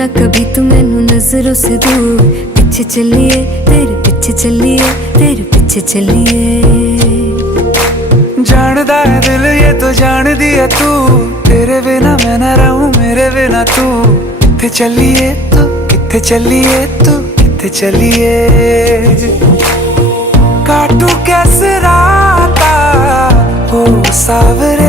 ना कभी तू मैनू नजरों से दूर, पीछे चलिए तेरे पीछे चलिए तेरे पीछे चलिए। जानदा है दिल ये तो जान दिया तू, तेरे बिना मैं ना रहूं मेरे बिना तू। किथे चलिए तू किथे चलिए तू किथे चलिए। काटू कैसे राता हो सावर